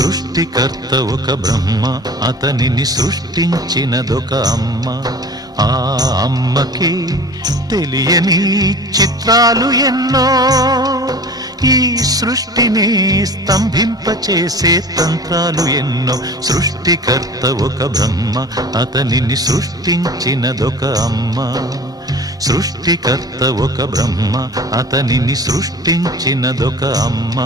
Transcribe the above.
సృష్టికర్త ఒక బ్రహ్మ, అతనిని సృష్టించినదొక అమ్మ. ఆ అమ్మకి తెలియని చిత్రాలు ఎన్నో, ఈ సృష్టిని స్తంభింపచేసే తంత్రాలు ఎన్నో. సృష్టికర్త ఒక బ్రహ్మ, అతనిని సృష్టించినదొక అమ్మ. సృష్టికర్త ఒక బ్రహ్మ, అతనిని సృష్టించినదొక అమ్మ.